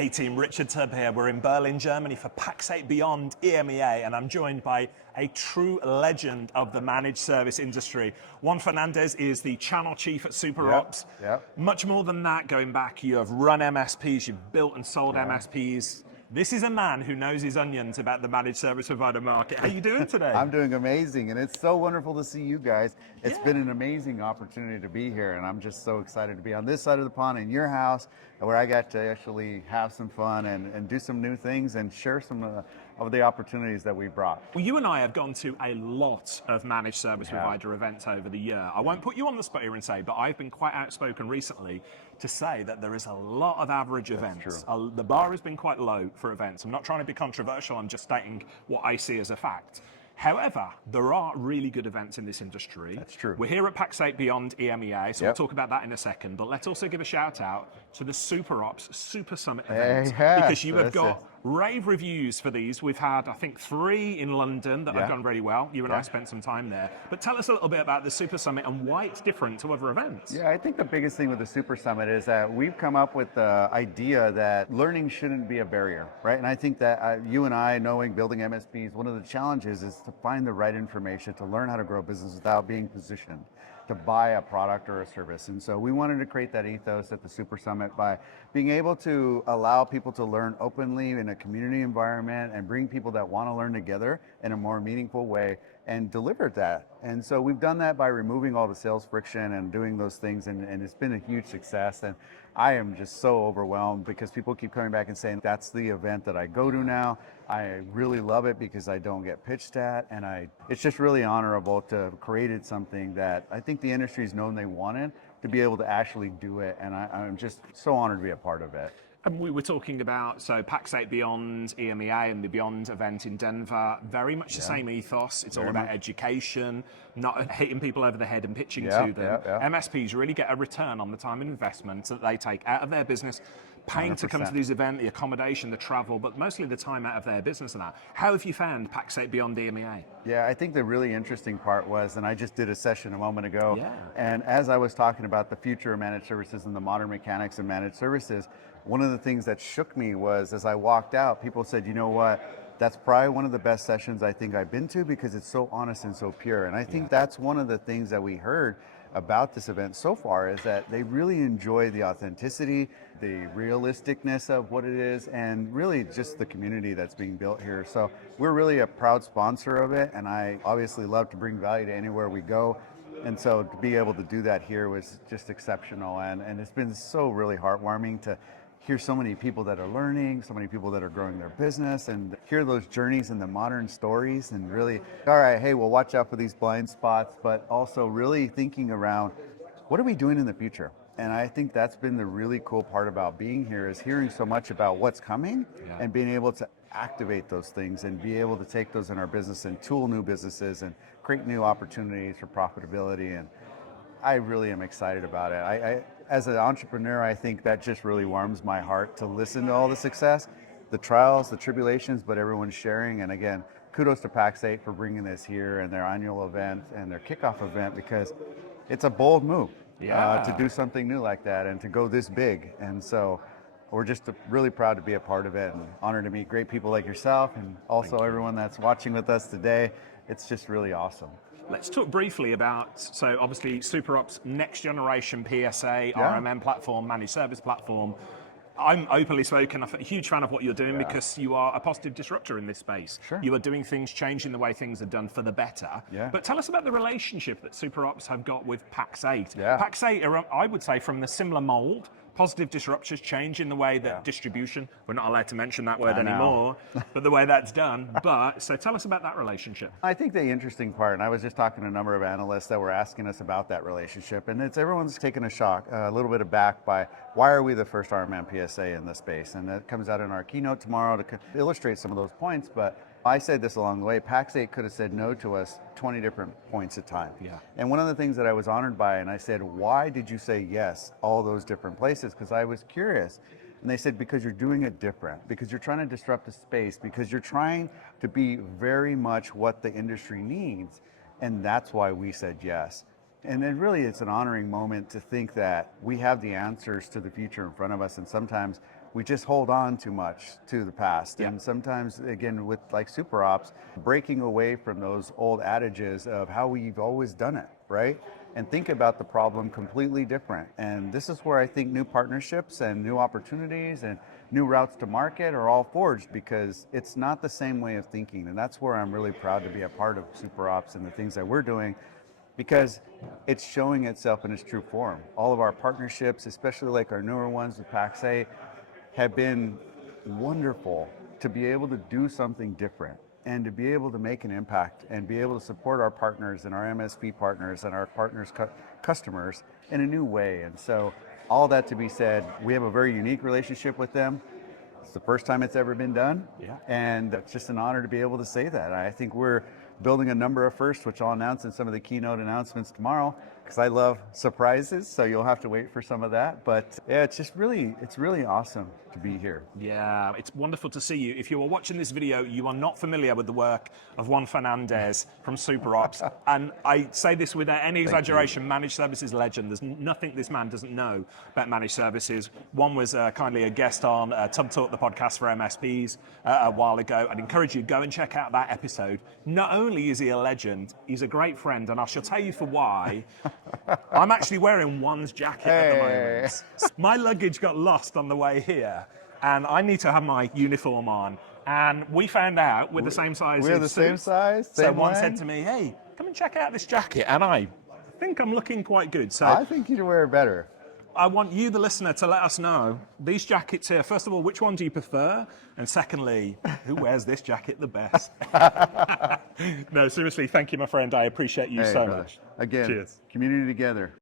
Hey team, Richard Tubb here. We're in Berlin, Germany for Pax8 Beyond EMEA, and I'm joined by a true legend of the managed service industry. Juan Fernandez is the channel chief at SuperOps. Yep. Much more than that, going back, you have run MSPs, you've built and sold MSPs. This is a man who knows his onions about the managed service provider market. How are you doing today? I'm doing amazing, and it's so wonderful to see you guys. It's been an amazing opportunity to be here, and I'm just so excited to be on this side of the pond in your house, where I got to actually have some fun and do some new things and share some of the opportunities that we brought. Well, you and I have gone to a lot of managed service provider events over the year. I won't put you on the spot here and say, but I've been quite outspoken recently to say that there is a lot of average events. The bar has been quite low for events. I'm not trying to be controversial, I'm just stating what I see as a fact. However, there are really good events in this industry. That's true. We're here at Pax8 Beyond EMEA, so we'll talk about that in a second, but let's also give a shout out to the SuperOps SuperSummit event, because you have got rave reviews for these. We've had, I think, 3 in London that have gone really well. You and I spent some time there. But tell us a little bit about the SuperSummit and why it's different to other events. Yeah, I think the biggest thing with the SuperSummit is that we've come up with the idea that learning shouldn't be a barrier, right? And I think that you and I, knowing building MSPs, one of the challenges is to find the right information to learn how to grow business without being positioned to buy a product or a service. And so we wanted to create that ethos at the SuperSummit by being able to allow people to learn openly in a community environment and bring people that want to learn together in a more meaningful way and deliver that. And so we've done that by removing all the sales friction and doing those things, and it's been a huge success. And I am just so overwhelmed because people keep coming back and saying, that's the event that I go to now. I really love it because I don't get pitched at, and it's just really honorable to have created something that I think the industry's known they wanted, to be able to actually do it, and I'm just so honored to be a part of it. And we were talking about, Pax8 Beyond EMEA and the Beyond event in Denver, very much the same ethos. It's all about education, not hitting people over the head and pitching to them. MSPs really get a return on the time and investment that they take out of their business, paying 100%. To come to this event, the accommodation, the travel, but mostly the time out of their business and that. How have you found Pax8 Beyond EMEA? Yeah, I think the really interesting part was, and I just did a session a moment ago, and as I was talking about the future of managed services and the modern mechanics of managed services, one of the things that shook me was, as I walked out, people said, you know what, that's probably one of the best sessions I think I've been to because it's so honest and so pure. And I think that's one of the things that we heard about this event so far, is that they really enjoy the authenticity, the realisticness of what it is, and really just the community that's being built here. So we're really a proud sponsor of it, and I obviously love to bring value to anywhere we go. And so to be able to do that here was just exceptional, and it's been so really heartwarming to hear so many people that are learning, so many people that are growing their business, and hear those journeys and the modern stories, and really, all right, hey, well, watch out for these blind spots, but also really thinking around, what are we doing in the future? And I think that's been the really cool part about being here, is hearing so much about what's coming and being able to activate those things and be able to take those in our business and tool new businesses and create new opportunities for profitability. And I really am excited about it. As an entrepreneur, I think that just really warms my heart to listen to all the success, the trials, the tribulations, but everyone's sharing. And again, kudos to Pax8 for bringing this here and their annual event and their kickoff event, because it's a bold move to do something new like that and to go this big. And so we're just really proud to be a part of it, and honored to meet great people like yourself, and also everyone that's watching with us today. It's just really awesome. Let's talk briefly about, so obviously SuperOps next generation PSA, RMM platform, managed service platform. I'm openly spoken, I'm a huge fan of what you're doing because you are a positive disruptor in this space. You are doing things, changing the way things are done for the better. But tell us about the relationship that SuperOps have got with Pax8. Pax8 are, I would say, from the similar mold. Positive disruptors, change in the way that distribution, we're not allowed to mention that word anymore, but the way that's done. But so tell us about that relationship. I think the interesting part, and I was just talking to a number of analysts that were asking us about that relationship, and it's everyone's taken a shock, a little bit aback by why are we the first RMM PSA in this space? And that comes out in our keynote tomorrow to illustrate some of those points. But I said this along the way, Pax8 could have said no to us 20 different points at time. And one of the things that I was honored by, and I said, why did you say yes all those different places? Because I was curious. And they said, because you're doing it different, because you're trying to disrupt the space, because you're trying to be very much what the industry needs. And that's why we said yes. And then really it's an honoring moment to think that we have the answers to the future in front of us, and sometimes we just hold on too much to the past. Yeah. And sometimes, again, with like SuperOps, breaking away from those old adages of how we've always done it, right? And think about the problem completely different. And this is where I think new partnerships and new opportunities and new routes to market are all forged, because it's not the same way of thinking. And that's where I'm really proud to be a part of SuperOps and the things that we're doing, because it's showing itself in its true form. All of our partnerships, especially like our newer ones with Pax8, have been wonderful to be able to do something different and to be able to make an impact and be able to support our partners and our MSP partners and our partners' customers in a new way. And so all that to be said, we have a very unique relationship with them. It's the first time it's ever been done. Yeah. And it's just an honor to be able to say that. I think we're building a number of firsts, which I'll announce in some of the keynote announcements tomorrow, because I love surprises, so you'll have to wait for some of that. But yeah, it's really awesome to be here. Yeah, it's wonderful to see you. If you are watching this video, you are not familiar with the work of Juan Fernandez from SuperOps. And I say this without any exaggeration, managed services legend. There's nothing this man doesn't know about managed services. Juan was kindly a guest on Tubb Talk, the podcast for MSPs, a while ago. I'd encourage you, go and check out that episode. Not only is he a legend, he's a great friend, and I shall tell you for why. I'm actually wearing Juan's jacket at the moment. My luggage got lost on the way here, and I need to have my uniform on. And we found out we're the same size. We're the same size. So Juan said to me, "Hey, come and check out this jacket," and I think I'm looking quite good. So I think you'd wear it better. I want you, the listener, to let us know these jackets here. First of all, which one do you prefer? And secondly, who wears this jacket the best? No, seriously, thank you, my friend. I appreciate you so much. Again, cheers. Community together.